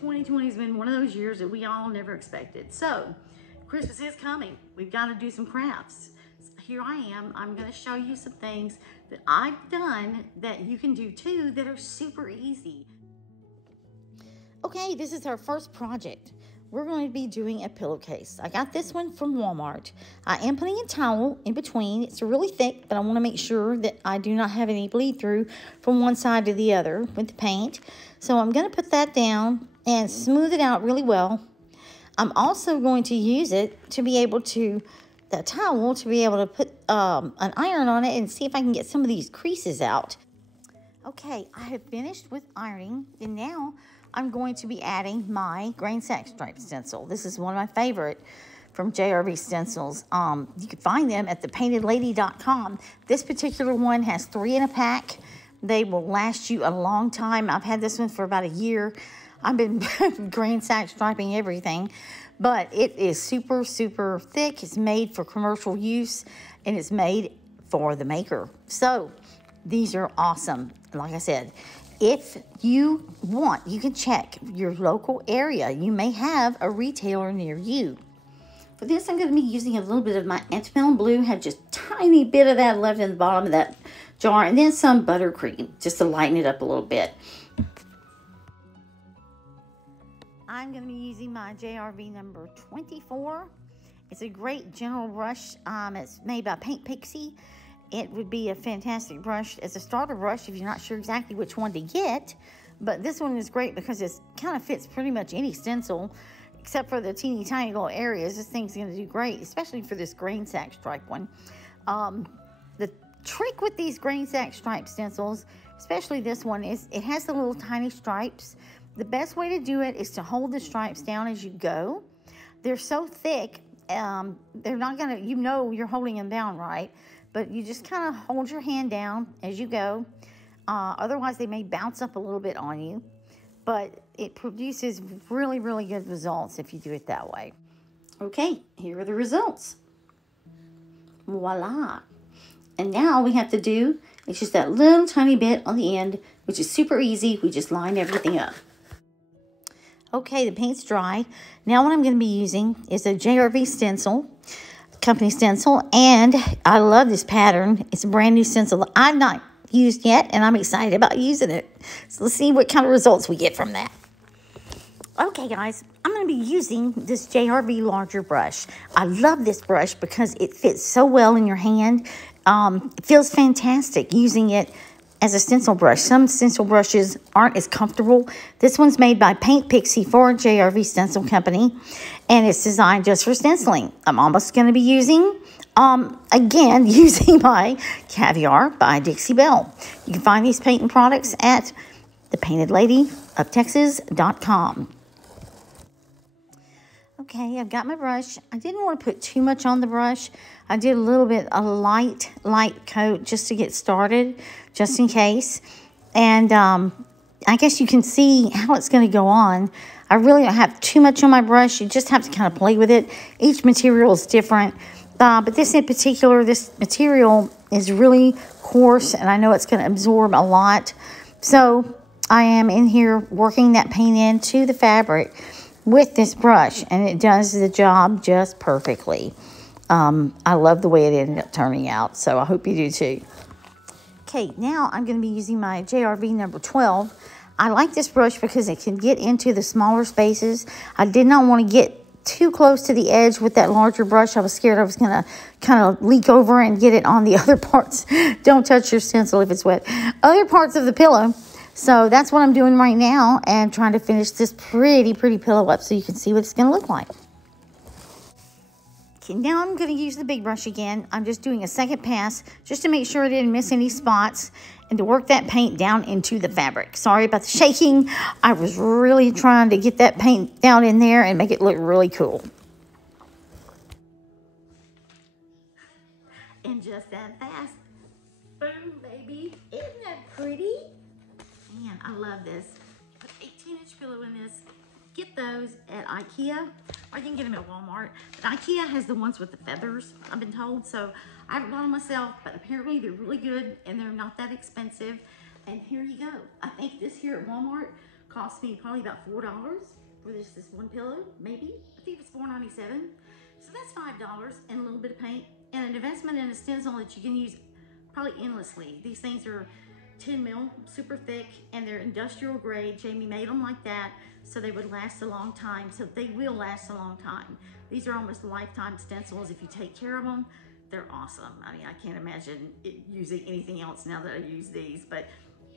2020 has been one of those years that we all never expected. So Christmas is coming. We've got to do some crafts. Here I am. I'm going to show you some things that I've done that you can do too that are super easy. Okay, this is our first project. We're going to be doing a pillowcase. I got this one from Walmart. I am putting a towel in between. It's really thick, but I want to make sure that I do not have any bleed through from one side to the other with the paint. So I'm going to put that down and smooth it out really well. I'm also going to use it to be able to, the towel, to be able to put an iron on it and see if I can get some of these creases out. Okay, I have finished with ironing, and now I'm going to be adding my grain sack stripe stencil. This is one of my favorite from JRV Stencils. You can find them at thepaintedlady.com. This particular one has 3 in a pack. They will last you a long time. I've had this one for about a year. I've been grain sack striping everything, but it is super, super thick. It's made for commercial use, and it's made for the maker. So these are awesome. Like I said, if you want, you can check your local area. You may have a retailer near you. For this, I'm going to be using a little bit of my Antebellum Blue. Have just a tiny bit of that left in the bottom of that jar, and then some buttercream just to lighten it up a little bit. I'm going to be using my JRV number 24. It's a great general brush. It's made by Paint Pixie. It would be a fantastic brush as a starter brush if you're not sure exactly which one to get. But this one is great because it kind of fits pretty much any stencil, except for the teeny tiny little areas. This thing's going to do great, especially for this grain sack stripe one. The trick with these grain sack stripe stencils, especially this one, is it has the little tiny stripes. The best way to do it is to hold the stripes down as you go. They're so thick, they're not going to, you know you're holding them down right. But you just kind of hold your hand down as you go. Otherwise, they may bounce up a little bit on you. But it produces really, really good results if you do it that way. Okay, here are the results. Voila. And now we have to do, it's just that little tiny bit on the end, which is super easy. We just line everything up. Okay, the paint's dry. Now what I'm going to be using is a JRV stencil. Company stencil, and I love this pattern. It's a brand new stencil I've not used yet, and I'm excited about using it. So let's see what kind of results we get from that. Okay guys, I'm going to be using this JRV larger brush. I love this brush because it fits so well in your hand. It feels fantastic using it as a stencil brush. Some stencil brushes aren't as comfortable. This one's made by Paint Pixie for JRV Stencil Company, and it's designed just for stenciling. I'm almost going to be using, again, using my Caviar by Dixie Belle. You can find these painting products at thepaintedladyofTexas.com. Okay, I've got my brush. I didn't want to put too much on the brush. I did a little bit, a light coat just to get started, just in case. And I guess you can see how it's going to go on. I really don't have too much on my brush. You just have to kind of play with it. Each material is different. But this in particular, this material is really coarse, and I know it's going to absorb a lot. So I am in here working that paint into the fabric with this brush, and it does the job just perfectly. I love the way it ended up turning out, so I hope you do too. Okay, now I'm going to be using my JRV number 12. I like this brush because it can get into the smaller spaces. I did not want to get too close to the edge with that larger brush. I was scared I was going to kind of leak over and get it on the other parts. Don't touch your stencil if it's wet. Other parts of the pillow. So that's what I'm doing right now, and trying to finish this pretty pillow up so you can see what it's going to look like. Okay, now I'm going to use the big brush again. I'm just doing a second pass just to make sure I didn't miss any spots and to work that paint down into the fabric. Sorry about the shaking. I was really trying to get that paint down in there and make it look really cool. And just that fast. Boom, baby. Isn't that pretty? Man, I love this. Put 18-inch pillow in this. Get those at IKEA, or you can get them at Walmart. But IKEA has the ones with the feathers, I've been told. So I haven't bought them myself, but apparently they're really good and they're not that expensive. And here you go. I think this here at Walmart cost me probably about $4 for this one pillow, maybe. I think it's $4.97. So that's $5 and a little bit of paint and an investment in a stencil that you can use probably endlessly. These things are 10 mil, super thick, and they're industrial grade. Jami made them like that so they would last a long time. So they will last a long time. These are almost lifetime stencils. If you take care of them, they're awesome. I mean, I can't imagine using anything else now that I use these, but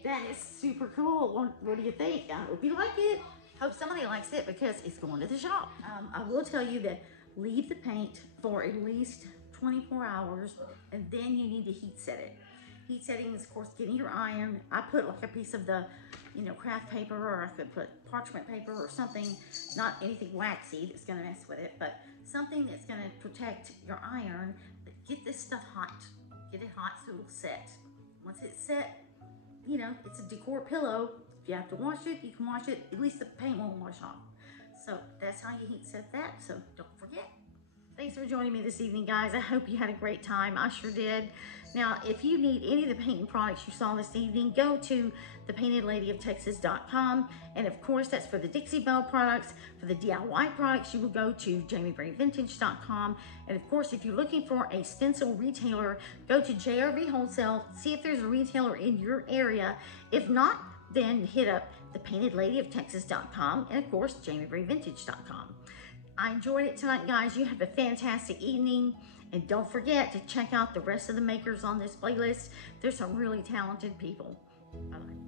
that is super cool. What do you think? I hope you like it. Hope somebody likes it because it's going to the shop. I will tell you that leave the paint for at least 24 hours, and then you need to heat set it. Heat setting is, of course, getting your iron. I put like a piece of the, craft paper, or I could put parchment paper or something, not anything waxy that's gonna mess with it, but something that's gonna protect your iron. But get this stuff hot. Get it hot so it'll set. Once it's set, it's a decor pillow. If you have to wash it, you can wash it. At least the paint won't wash off. So that's how you heat set that, so don't forget. Thanks for joining me this evening, guys. I hope you had a great time. I sure did. Now, if you need any of the painting products you saw this evening, go to thepaintedladyoftexas.com. And of course, that's for the Dixie Belle products. For the DIY products, you will go to JamiRayVintage.com. And of course, if you're looking for a stencil retailer, go to JRV Wholesale. See if there's a retailer in your area. If not, then hit up thepaintedladyoftexas.com. And of course, JamiRayVintage.com. I enjoyed it tonight, guys. You have a fantastic evening. And don't forget to check out the rest of the makers on this playlist. There's some really talented people. Bye-bye.